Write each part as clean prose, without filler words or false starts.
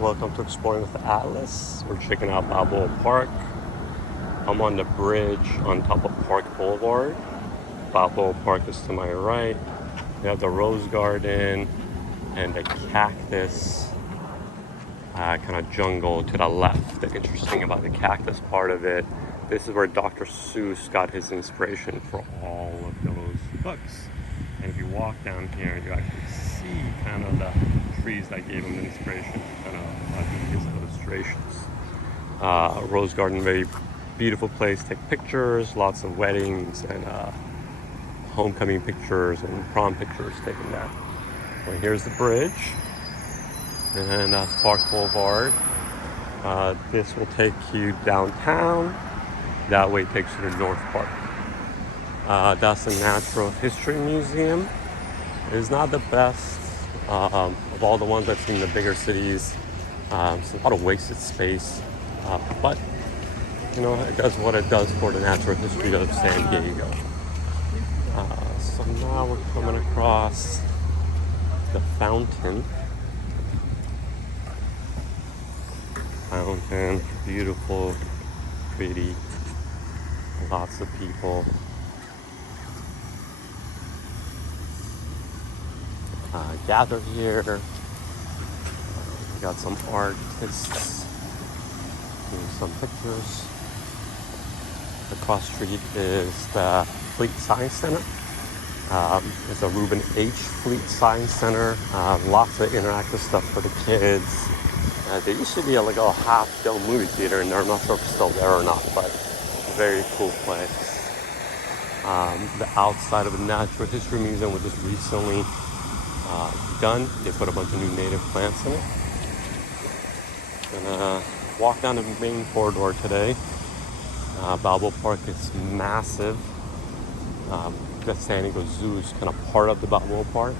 Welcome to Exploring with Atlas. We're checking out Balboa Park. I'm on the bridge on top of Park Boulevard. Balboa Park is to my right. We have the Rose Garden and the cactus kind of jungle to the left. The interesting about the cactus part of it, this is where Dr. Seuss got his inspiration for all of those books. And if you walk down here, you actually see kind of the trees that gave him the inspiration, kind of his illustrations. Rose Garden, very beautiful place. Take pictures, lots of weddings and homecoming pictures and prom pictures taken there. Well, here's the bridge, and that's Park Boulevard. This will take you downtown. That way it takes you to North Park. That's the Natural History Museum. It's not the best of all the ones I've seen in the bigger cities. It's a lot of wasted space, but you know, it does what it does for the natural history of San Diego. So now we're coming across the fountain. Fountain, beautiful, pretty, lots of people. Gathered here. We got some artists doing some pictures. Across the street is the Fleet Science Center. It's a Reuben H. Fleet Science Center. Lots of interactive stuff for the kids. There used to be like a half-dome movie theater in there. I'm not sure if it's still there or not, but very cool place. The outside of the Natural History Museum was just recently done. They put a bunch of new native plants in it. And walk down the main corridor today. Balboa Park is massive. The San Diego Zoo is kind of part of the Balboa Park.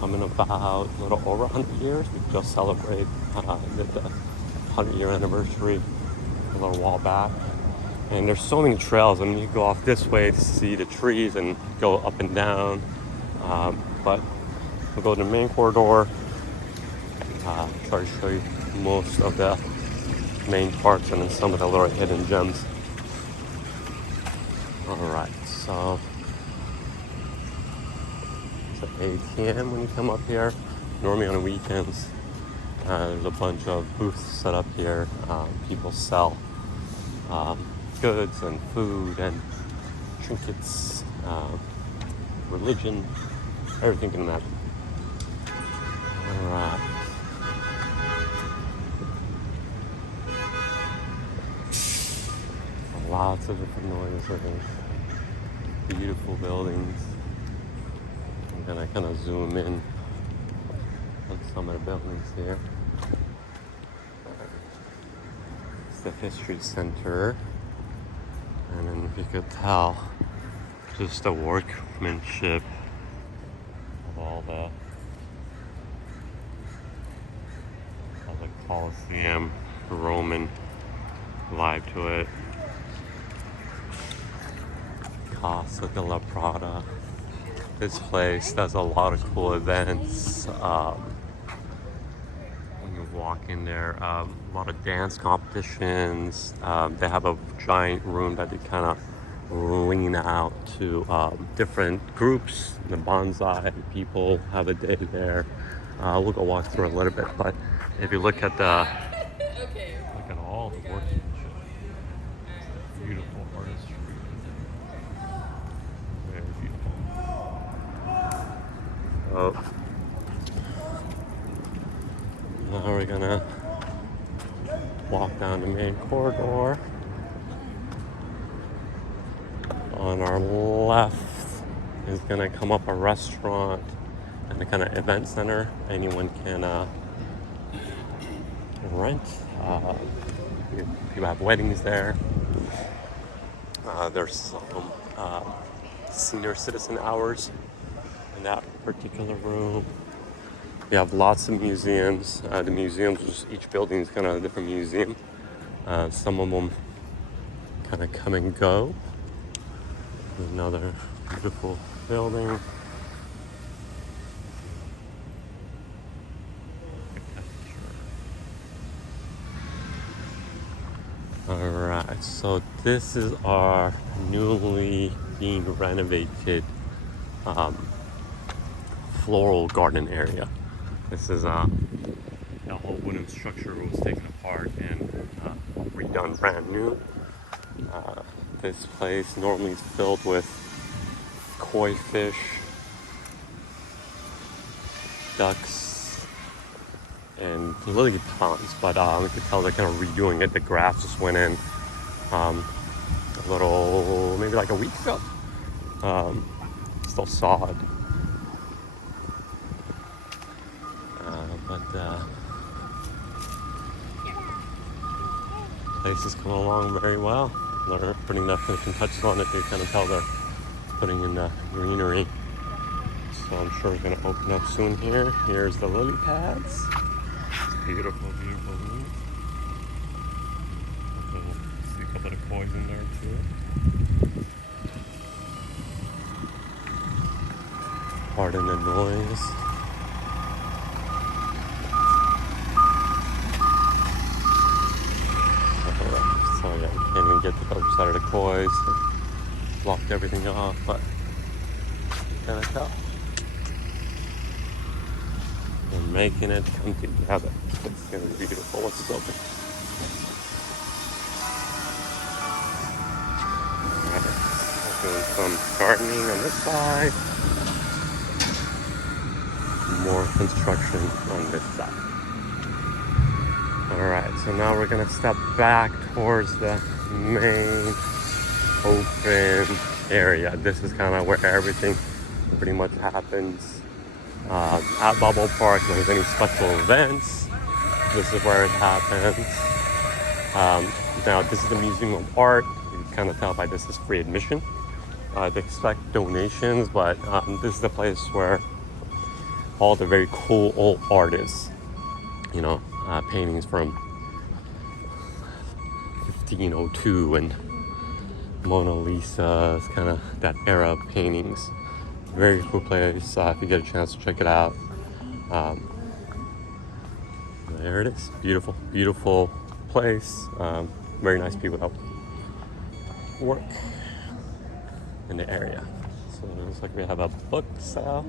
Coming about a little over 100 years. We just celebrated the 100-year anniversary a little while back. And there's so many trails. I mean, you go off this way to see the trees and go up and down. But we'll go to the main corridor. Try to show you most of the main parts and then some of the little hidden gems. Alright, so it's at 8 p.m. when you come up here. Normally on the weekends, there's a bunch of booths set up here. People sell goods and food and trinkets, religion, everything you can imagine. Alright. Lots of different noises, beautiful buildings. And then I kind of zoom in on some of the buildings here. It's the History Center. And then if you could tell, just the workmanship of all the Colosseum, Roman vibe to it. Casa de la Prada. This place does a lot of cool events. When you walk in there, a lot of dance competitions. They have a giant room that they kind of lean out to different groups. The bonsai people have a day there. We'll go walk through a little bit, but if you look at the look at all the workmanship, beautiful artistry. Very beautiful. Oh, now we're gonna walk down the main corridor. On our left is gonna come up a restaurant and a kind of event center. Anyone can rent. People have weddings there. There's some senior citizen hours in that particular room. We have lots of museums. The museums, each building is kind of a different museum. Some of them kind of come and go. Another beautiful building. Alright, so this is our newly being renovated floral garden area. This is that whole wooden structure was taken apart and redone brand new. This place normally is filled with koi fish, ducks, and lily ponds, but we could tell they're kind of redoing it. The grass just went in a little, maybe like a week ago. Still sod. But place is coming along very well. They're putting the finishing touches on it. You kind of tell they're putting in the greenery. So I'm sure it's going to open up soon here. Here's the lily pads. It's beautiful, beautiful. See a couple of the koi's in there too. Pardon the noise. So yeah, you can't even get to the other side of the koi's. They blocked everything off, but you kind of tell. We're making it come together. It's going to be beautiful once it's open. Alright, doing some gardening on this side. More construction on this side. Alright, so now we're going to step back towards the main open area. This is kind of where everything pretty much happens. At Balboa Park, if there's any special events, this is where it happens. Now, this is the Museum of Art. You can kind of tell by this is free admission. They expect donations, but this is the place where all the very cool old artists, you know, paintings from 1502 and Mona Lisa, kind of that era of paintings. Very cool place. If you get a chance to check it out. There it is. Beautiful, beautiful place. Very nice people that work in the area. So it looks like we have a book sale.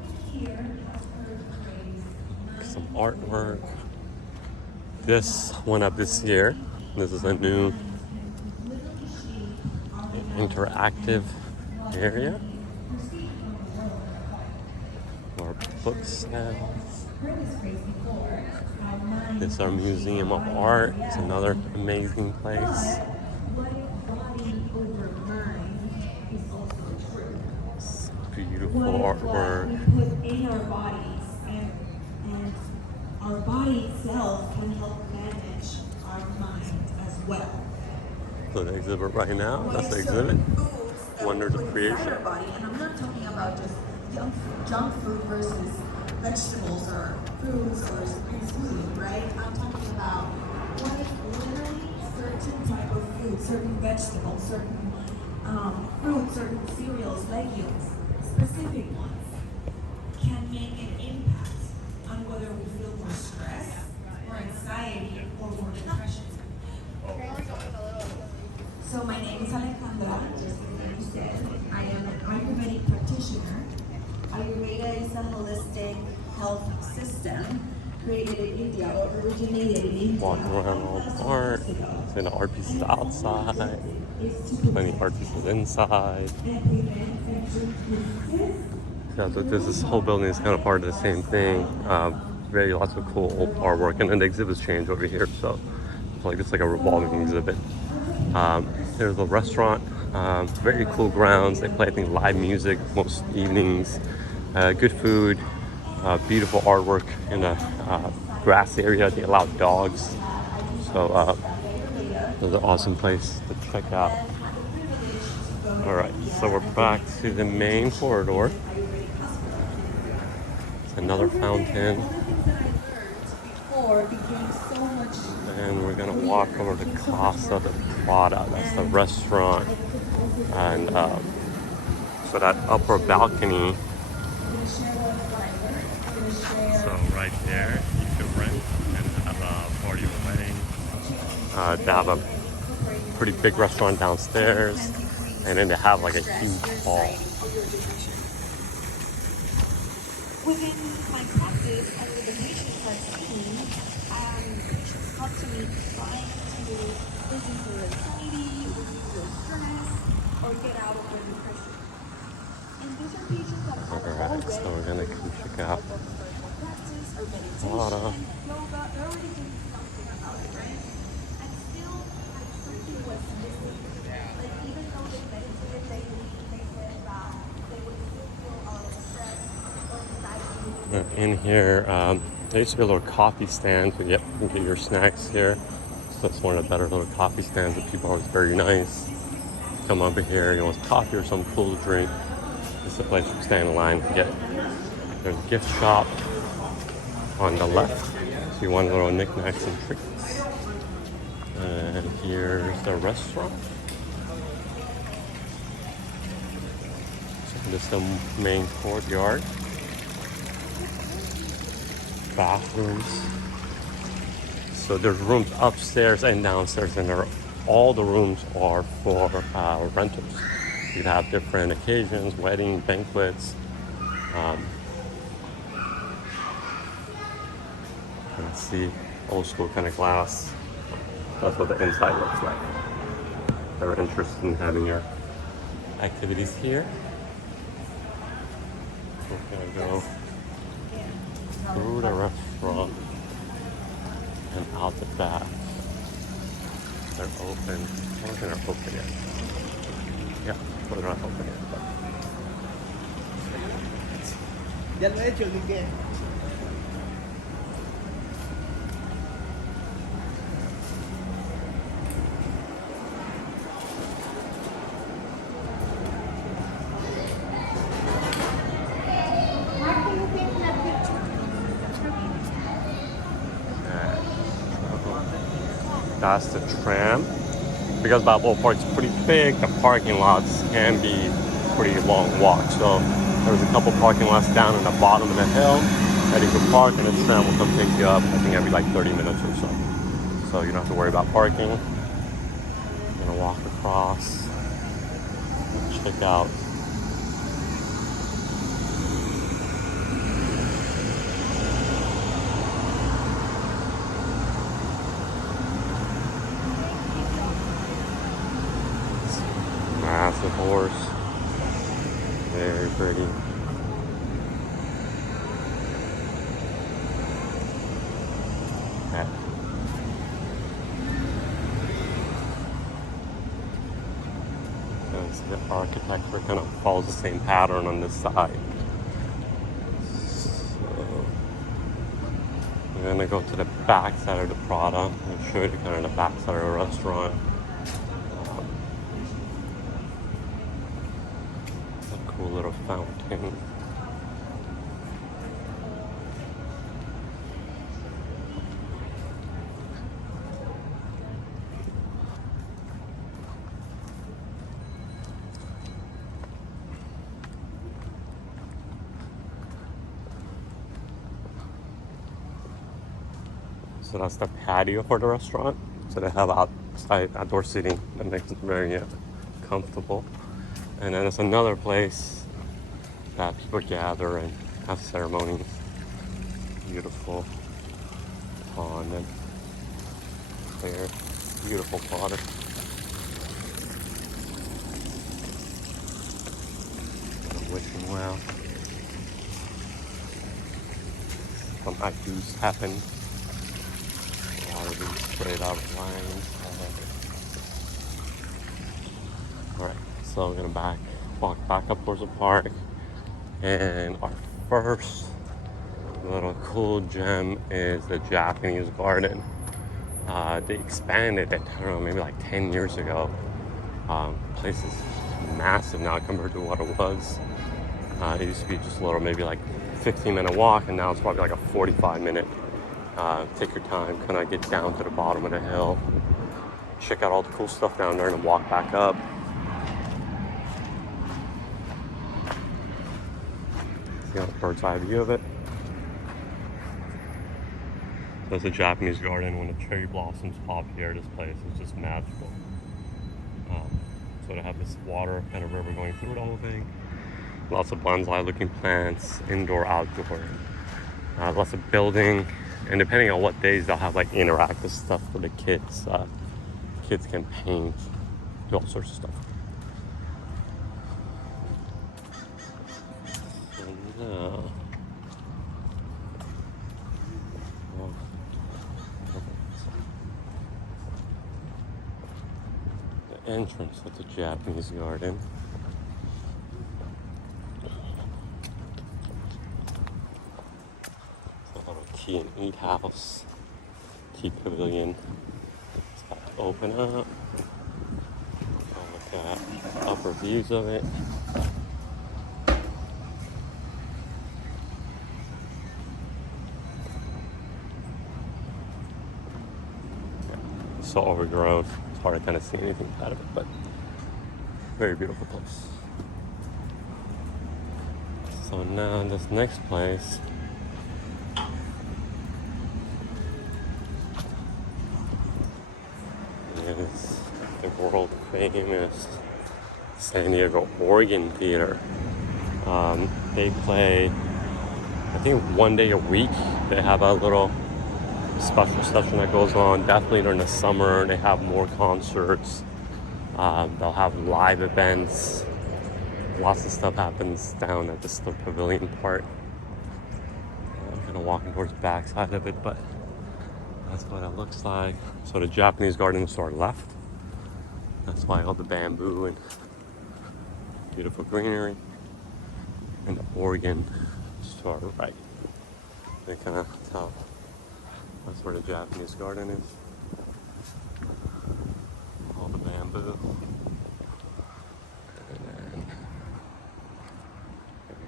Some artwork. This went up this year. This is a new interactive area. More book sales. This is our Museum of Art. It's another amazing place. It's beautiful artwork. In our bodies, and our body itself can help manage our mind as well. So the exhibit right now, that's the exhibit. Wonders of Creation. Our body, and I'm not talking about just junk food versus vegetables or fruits or food, right? I'm talking about what if literally certain type of food, certain vegetables, certain fruits, certain cereals, legumes, specific ones, can make an impact on whether we feel more stress or anxiety or more depression. So my name is Alejandra, just as you said. I am an Ayurvedic practitioner. Ayurveda is a holistic health system created in India or originated in India. Walking around all the art. Seeing the art pieces outside. Plenty of art pieces inside. Yeah, so this whole building is kind of part of the same thing. Very lots of cool old artwork, and then the exhibits change over here, so it's like a revolving exhibit. There's the restaurant. Very cool grounds. They play, I think, live music most evenings. Good food. Beautiful artwork in a grass area. They allow dogs. So it's an awesome place to check out. All right, so we're back to the main corridor. It's another fountain. And we're gonna walk over to Casa de Prado. That's the restaurant. And so that upper balcony. So right there, you can rent and have a party or wedding. They have a pretty big restaurant downstairs, and then they have like a huge hall. Within my practice and with the patients I've seen, patients come to me trying to reduce their anxiety, reduce their stress, or get out of their depression. And these are patients that are Alright, so we're gonna come check out practice or meditation, Prado. yoga, they're already doing something about it, right? And still, like something was missing. Like even though they meditated daily, they said that they would still feel a lot of stress or anxiety. In here, there used to be a little coffee stand, so you can get your snacks here. So it's one of the better little coffee stands. The people are always very nice. Come over here, you want coffee or something cool to drink. This is the place you stand in line to get. There's a gift shop on the left. So you want little knickknacks and tricks. And here's the restaurant. So this is the main courtyard. Bathrooms. So there's rooms upstairs and downstairs, and all the rooms are for rentals. You have different occasions, weddings, banquets. Let's see, old school kind of glass. That's what the inside looks like. If you're interested in having your activities here, we're gonna go through the restaurant and out the back. They're open. I don't think they're open yet. Yeah, well, they're not open yet. That's the tram. Because Balboa Park is pretty big, the parking lots can be pretty long walks. So there's a couple parking lots down in the bottom of the hill that you can park, and the tram will come pick you up, I think every like 30 minutes or so. So you don't have to worry about parking. I'm gonna walk across and check out massive horse. Very pretty. Yeah. Because the architecture kind of follows the same pattern on this side. So we're gonna go to the back side of the Prado and show you kind of the back side of the restaurant. Cool little fountain. So that's the patio for the restaurant. So they have outside outdoor seating that makes it very comfortable. And then there's another place that people gather and have ceremonies. Beautiful pond and there, beautiful water. Wishing well. Some activities happen. Water being sprayed out of lines. Alright, so we're gonna walk back up towards the park. And our first little cool gem is the Japanese garden. They expanded it, I don't know, maybe like 10 years ago. Place is massive now compared to what it was. It used to be just a little, maybe like 15-minute walk, and now it's probably like a 45-minute. Take your time, kind of get down to the bottom of the hill, check out all the cool stuff down there, and walk back up. See a bird's eye view of it. There's a Japanese garden. When the cherry blossoms pop here, this place is just magical. So they have this water kind of river going through the whole thing. Lots of bonsai looking plants, indoor, outdoor. Lots of building. And depending on what days, they'll have like interactive stuff for the kids. Kids can paint, do all sorts of stuff. So now, the entrance of the Japanese garden. Tea and Eat House, Tea Pavilion. It's about to open up. Look at upper views of it. Yeah, so overgrown. It's hard to kind of see anything out of it, but very beautiful place. So now this next place is the world famous San Diego Organ Theater. They play, I think, one day a week. They have a little special session that goes on. Definitely during the summer, they have more concerts. They'll have live events. Lots of stuff happens down at this little pavilion part. I'm kind of walking towards the back side of it, but that's what it looks like. So the Japanese garden is to our left. That's why all the bamboo and beautiful greenery. And the Organ is to our right. You can kind of tell that's where the Japanese garden is. All the bamboo. And then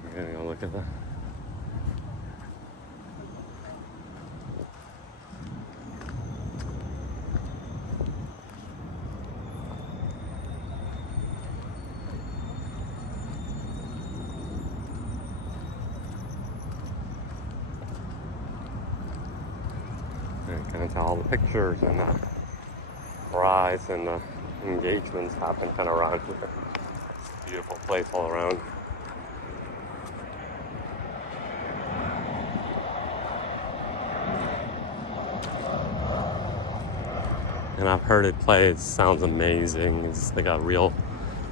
we're gonna go look at that. And kind of tell all the pictures and the rides and the engagements happen kind of around here. It's a beautiful place all around. And I've heard it play, it sounds amazing. It's like a real,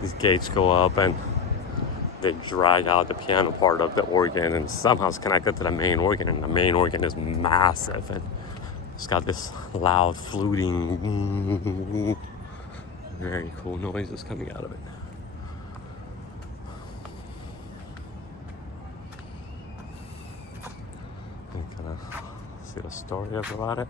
these gates go up and they drag out the piano part of the organ and somehow it's connected to the main organ, and the main organ is massive and it's got this loud fluting, very cool noises coming out of it. You can kind of see the story about it.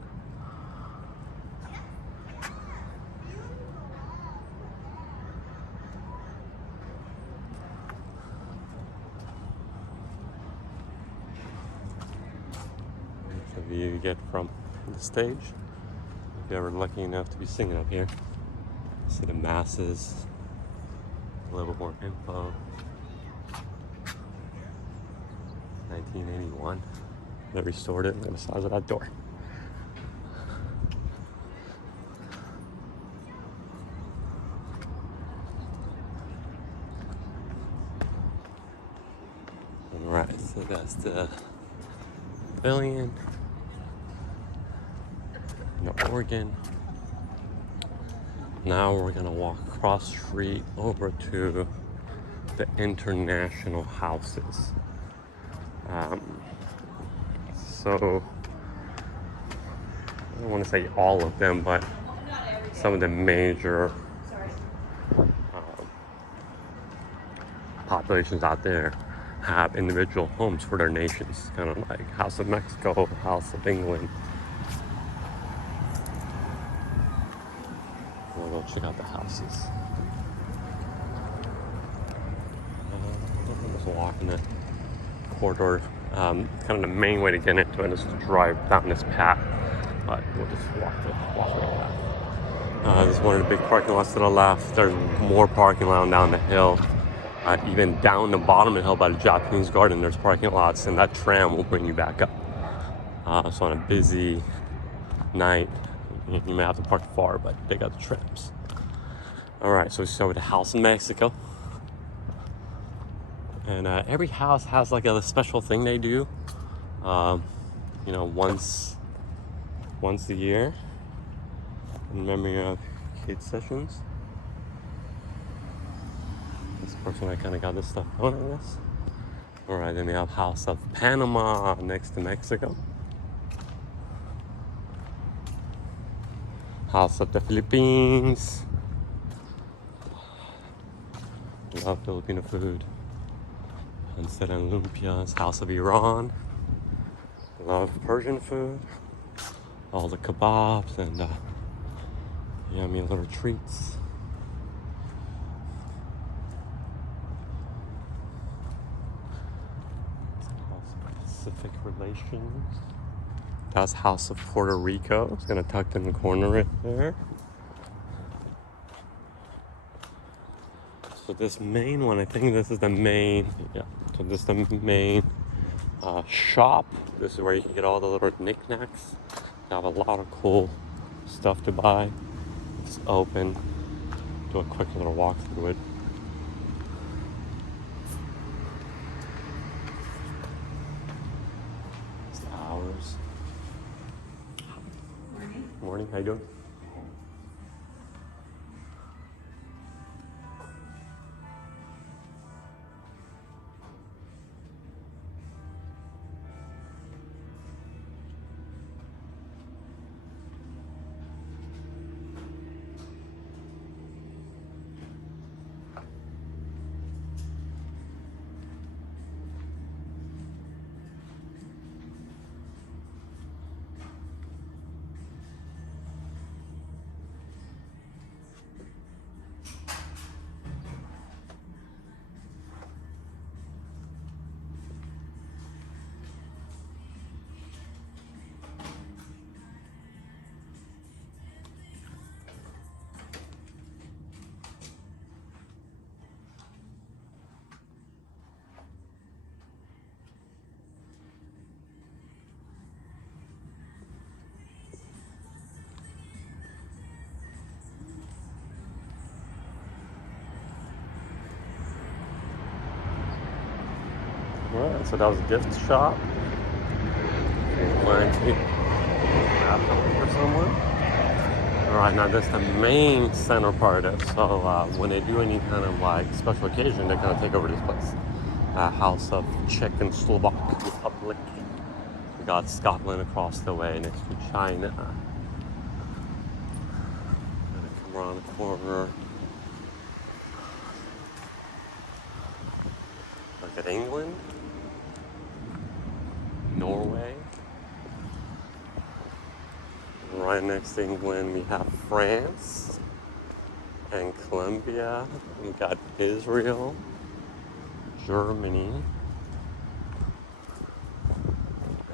That's the view you get from the stage. If you're ever lucky enough to be singing up here, see the masses, a little more info. 1981. They restored it. Look at the size of that door. Alright, so that's the pavilion. The organ. Now we're gonna walk across the street over to the international houses. So I don't want to say all of them, but some of the major populations out there have individual homes for their nations, kind of like House of Mexico, House of England. We'll go check out the houses. Just walking the corridor. Kind of the main way to get into it is to drive down this path, but we'll just walk the path. This is one of the big parking lots to the left. There's more parking lot down the hill. Even down the bottom of the hill by the Japanese garden, there's parking lots, and that tram will bring you back up. So on a busy night, you may have to park far, but they got the trams. All right, so we start with the house in Mexico. And every house has like a special thing they do, you know, once a year in memory of kids sessions. This person, I kind of got this stuff going, I guess. All right, then we have House of Panama next to Mexico. House of the Philippines. Love Filipino food. Pancit and lumpias. House of Iran. Love Persian food. All the kebabs and yummy little treats. House of Pacific Relations. That's House of Puerto Rico. It's kind of tucked in the corner right there. So this main one, I think this is the main, yeah. So this is the main shop. This is where you can get all the little knickknacks. They have a lot of cool stuff to buy. It's open. Do a quick little walk through it. It's the hours. Morning, how you doing? Alright, so that was a gift shop. Wanting to grab something for someone. Alright, now that's the main center part of it. So when they do any kind of like special occasion, they kind of take over this place. House of Czech and Slovak Republic. We got Scotland across the way next to China. Gonna come around the corner. Look at England. Norway. Right next to England, we have France and Colombia. We got Israel, Germany.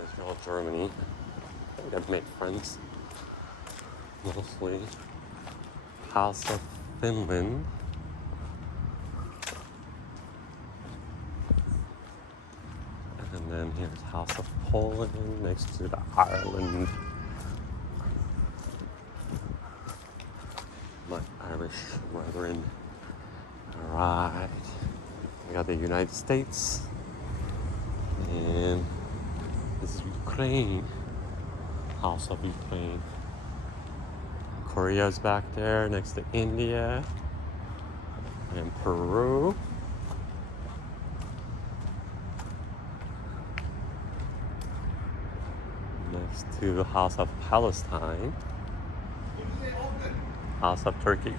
Israel, Germany. I think I've made friends. Mostly. House of Finland. And then here's House of Poland next to the Ireland. My Irish brethren. Alright. We got the United States. And this is Ukraine. House of Ukraine. Korea's back there next to India. And Peru. Next to the House of Palestine. House of Turkey.